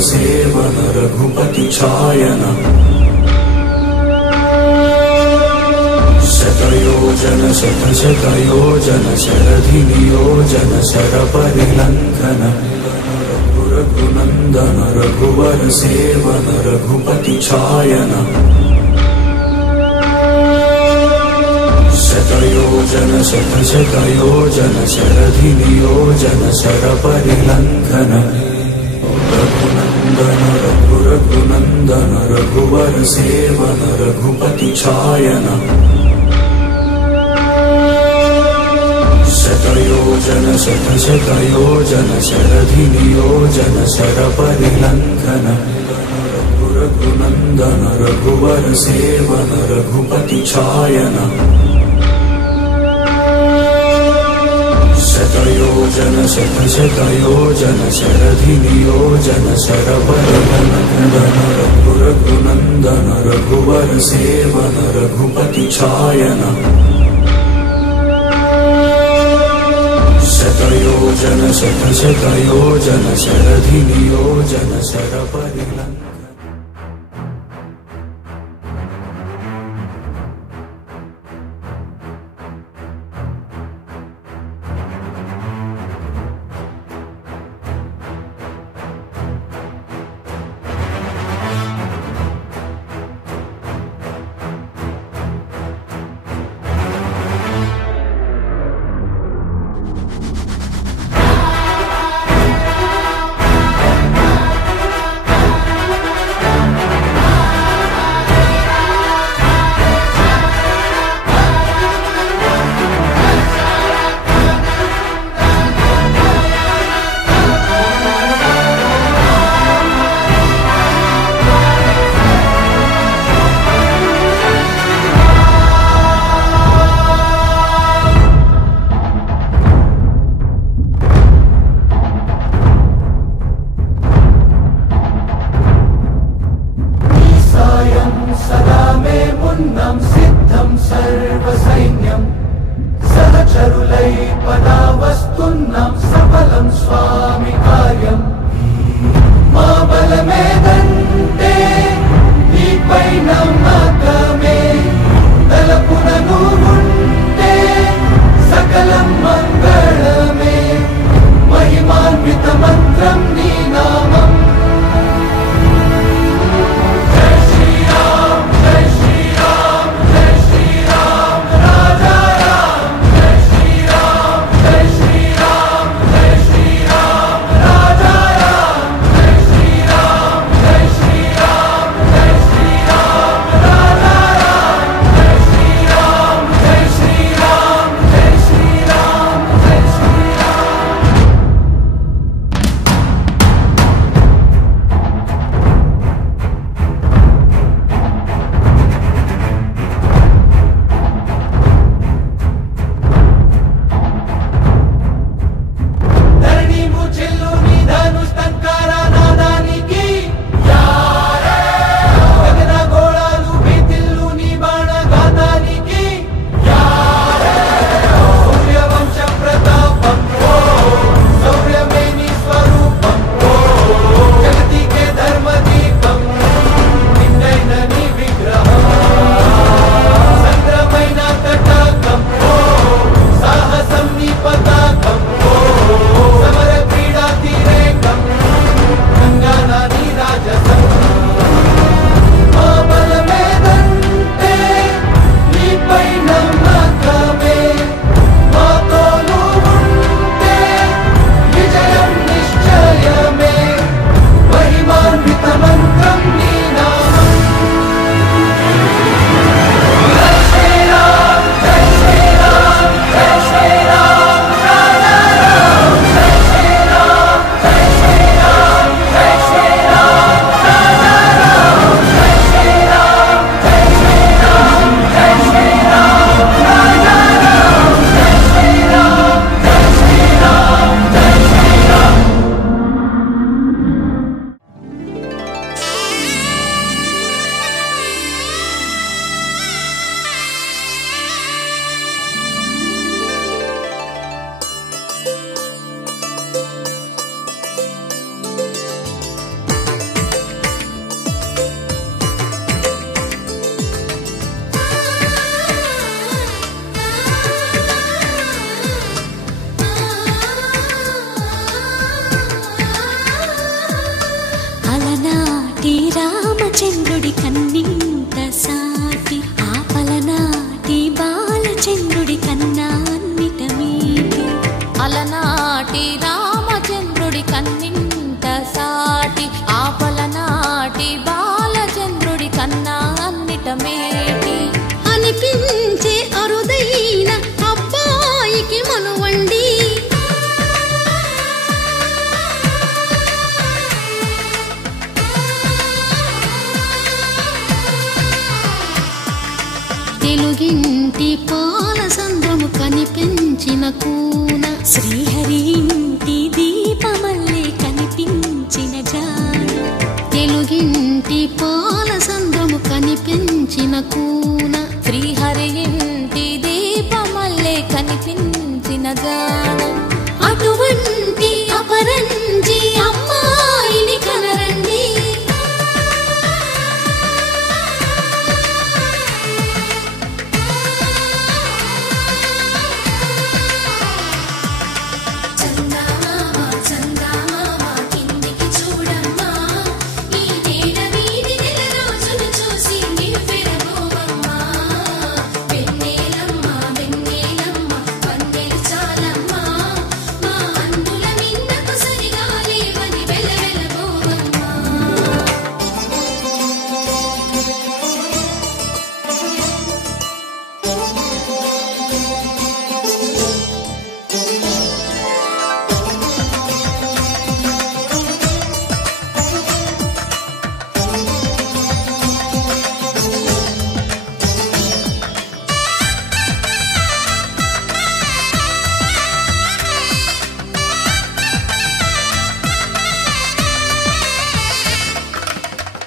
Seven Raghupati छायन शतयोजन शतशतयोजन शरधि नियोजन शरपरिलंघन रघुनंदन रघुवर seven Raghupati छायन शतयोजन शतशतयोजन शरधि नियोजन शरपरिलंघन रघुनंदन रघुनंदन रघुवर seven Raghupati छायन शतयोजन शतशतयोजन शरधि नियोजन शरपरिलंघन रघुनंदन रघुवर सेवन रघुपति छायन शतयोजन शतशतयोजन शरधि नियोजन शरपरिलंघन रघुनंदन रघुवर सेवन रघुपति छायन शतयोजन शतशतयोजन शरधि नियोजन शरपरिलंघन। Jai Shri Ram అలనాటి రామచంద్రుడి కన్నింట సాటి, ఆపలనాటి బాలచంద్రుడి కన్నా అన్నిట మేటి అనిపించే అరుదైన అబ్బాయికి మనువండి. తెలుగింటి పాలసంద్రము కనిపించిన కూన, శ్రీహరి ఇంటి దీపమల్లే కనిపించిన జాడ. తెలుగింటి పాలసంద్రము కనిపించిన కూన, శ్రీహరి ఇంటి దీపమల్లే కనిపించిన జాడ. అటువంటి అపరంజి అమ్మాయిని కనరండి.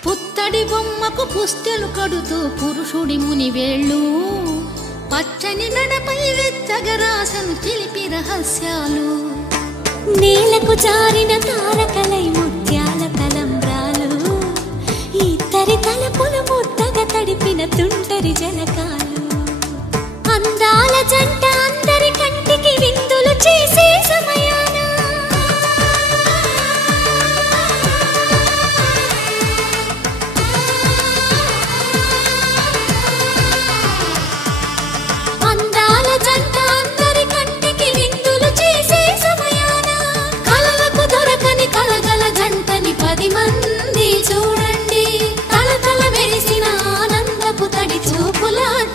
పుత్తడి బొమ్మకు పుస్తెలు కడుతూ పురుషుడి ముని వేళ్ళు, పచ్చని నడపై వెచ్చగరాసను చిలిపి రహస్యాలు. నేలకు జారిన తారకలై ముత్యాల తలంబ్రాలు, ఇద్దరి తలపులు ముద్దగా తడిపిన తుంటరి జలకాలు. అందాల జంట అందరి కంటికి విందులు చేసే సమయాన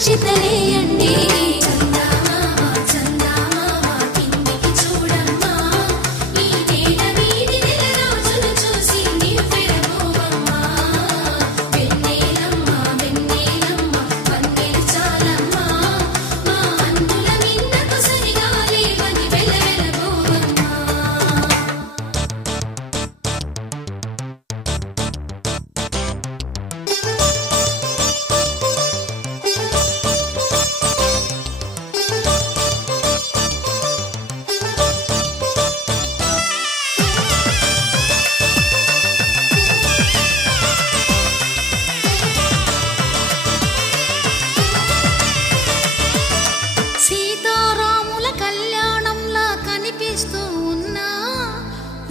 చితలేయండి.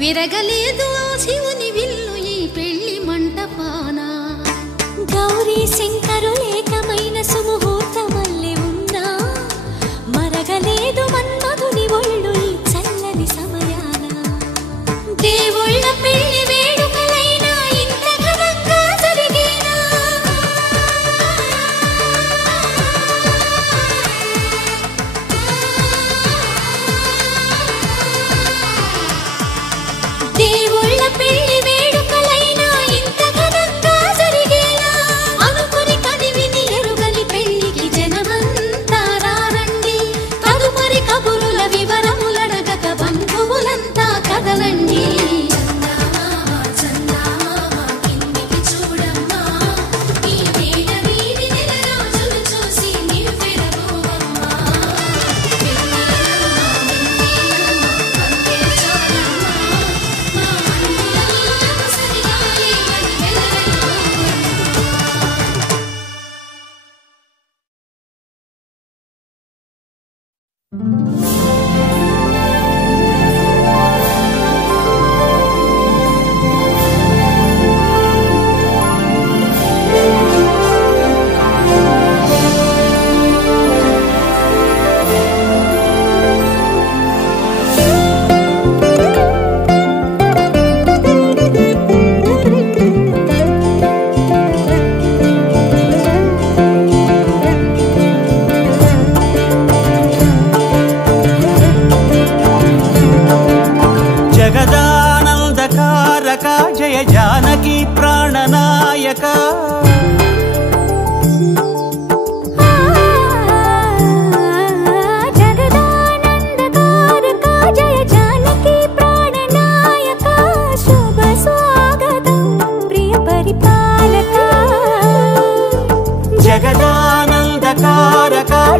విరగలేదు శివుని విల్లు ఈ పెళ్లి మంటపాన. గౌరీ శంకరులేకమైన సుముహూర్తమల్లె ఉన్నా, మరగలేదు మన్మధుని ఒళ్ళు ఈ చల్లని సమయాన. దేవుళ్ళ పెళ్లి వేడుకలైనా ఇంత ఘనంగా జరిగేనా? దేవుళ్ళ పెళ్లి వేడుకలైనా ఇంత ఘనంగా జరిగేనా? అనుకుని కనివిని ఎరుగని పెళ్లికి జనమంతా రారండి. తదుపరి కబురుల వివరములడగక బంధువులంతా కదలండి.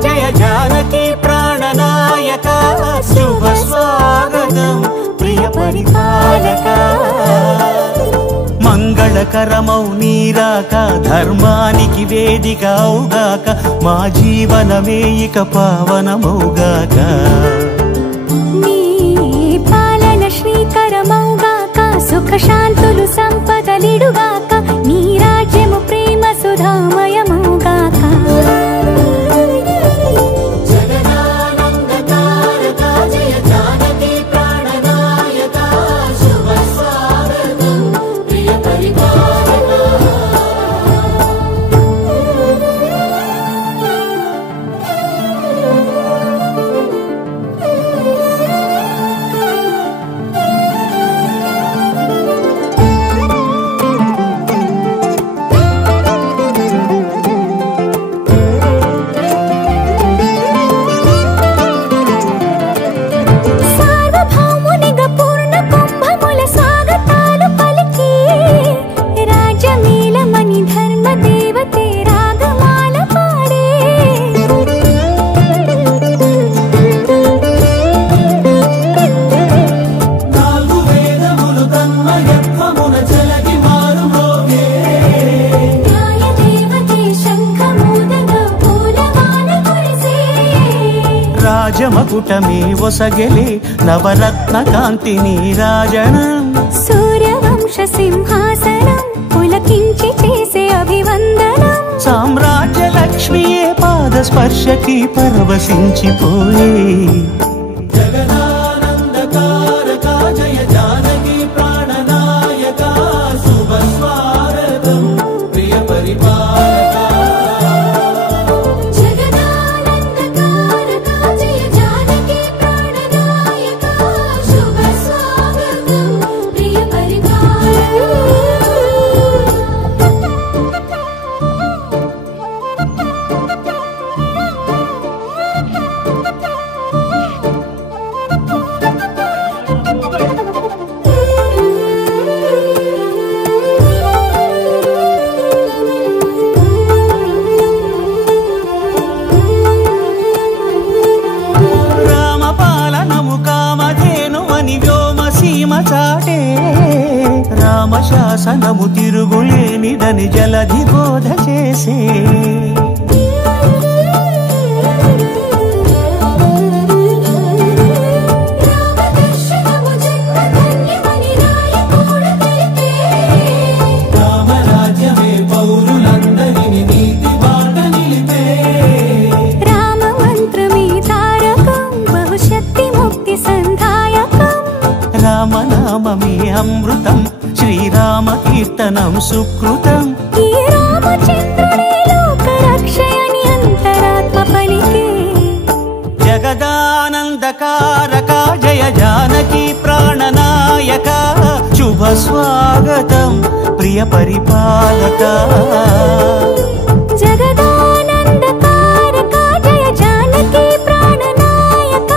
జయ జానకి ప్రాణనాయక శుభ స్వాగతం ప్రియ పరిపాలక మంగళకరమౌ నీరాక ధర్మానికి వేదిక అవుగాక మా జీవనమే ఇక పావనమౌగాక నీ పాలన శ్రీకరమౌగాక సుఖ శాంతులు సంపదలిడుగాక నీ రాజ్యము ప్రేమ సుధామయమౌగాక రాజమకుటమే ఒసగెలే నవరత్న కాంతి నీరాజనం సూర్యవంశ సింహాసనం పులకించి చేసే అభివందనం సామ్రాజ్య లక్ష్మియే పాద స్పర్శకి పరవశించిపోయే జగదానందకారక జయ జానకి ప్రాణనాయక శుభ స్వాగతం ప్రియ పరిపాలక రామశాసనము తిరుగులేనిదని జలధి బోధ చేసే రామరాజ్యమే పౌరులందరిని నీతి బాట నిలిపే రామ మంత్రమే తారకం బహుశక్తి ముక్తి సంధాయకం రామనామమే అమృతం శ్రీరామ కీర్తనం సుకృతం ఈ రామచంద్రుడే లోక రక్షయని అంతరాత్మ పలికే జగదానందకారక జయ జానకి ప్రాణనాయక శుభ స్వాగతం ప్రియ పరిపాలక జగదానందకారక జయ జానకి ప్రాణనాయక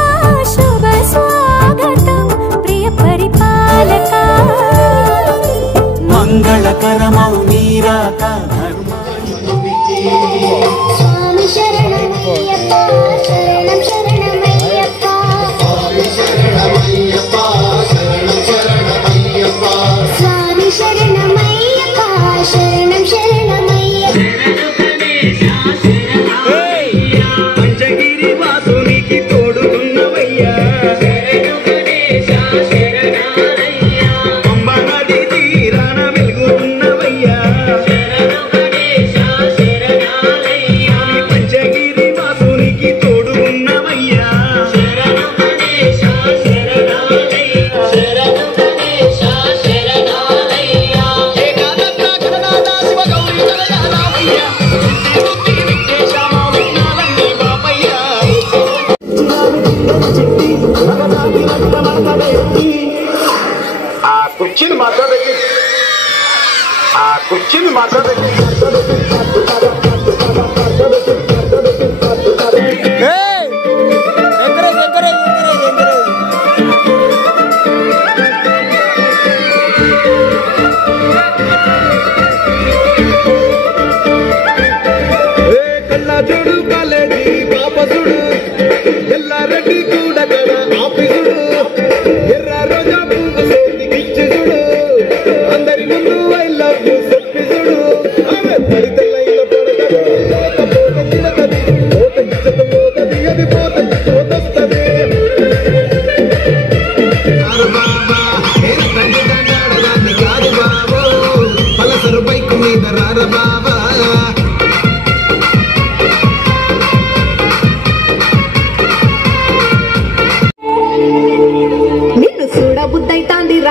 శుభ స్వాగతం ప్రియ పరిపాలక మంగళకరమౌ నీరాక స్వామి శరణమయ్యప్ప శరణం శరణమయ్యప్ప స్వామి శరణమయ్యప్ప శరణం శరణమయ్యప్ప స్వామి శరణమయ్యప్ప శరణం శరణమయ్యప్ప పంచగిరి వాసునికి తోడుతున్నవయ్యా పంబనది తీరాన వెలుగుతున్నవయ్యా పంచగిరి వాసునికి తోడు ఉన్నవయ్యా ఆ కుర్చీని మాట్లాడకి కల్లా చెడు కాలేజీ పాప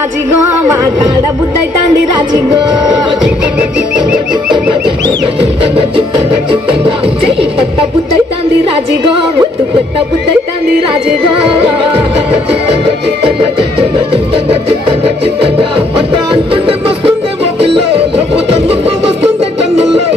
రాజిగో మాట్లాడ బుద్ధైతాంది రాజిగో చెయ్యి పట్ట బుద్ధైతాంది రాజిగో ముద్దు పెట్ట బుద్ధైతాంది రాజిగో అంటుంటే మస్తుందేమో పిల్లో లబ్బు తందుకు వస్తుందే కన్నుల్లో